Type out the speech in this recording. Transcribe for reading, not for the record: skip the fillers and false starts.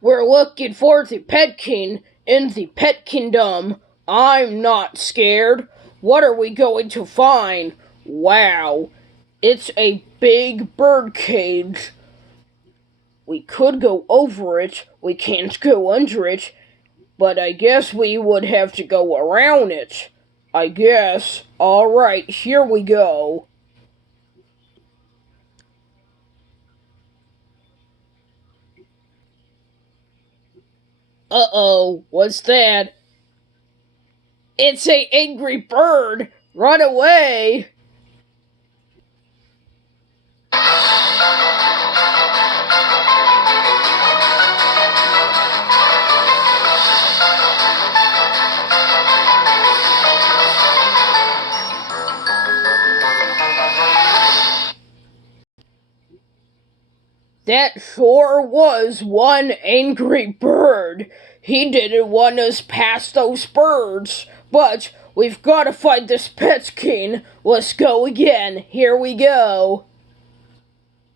We're looking for the Petkin in the Pet Kingdom. I'm not scared. What are we going to find? Wow, it's a big bird cage. We could go over it, we can't go under it, but I guess we would have to go around it. I guess. Alright, here we go. Uh-oh, what's that? It's a angry bird! Run away! That sure was one angry bird. He didn't want us past those birds. But we've got to find this Petkin. Let's go again. Here we go.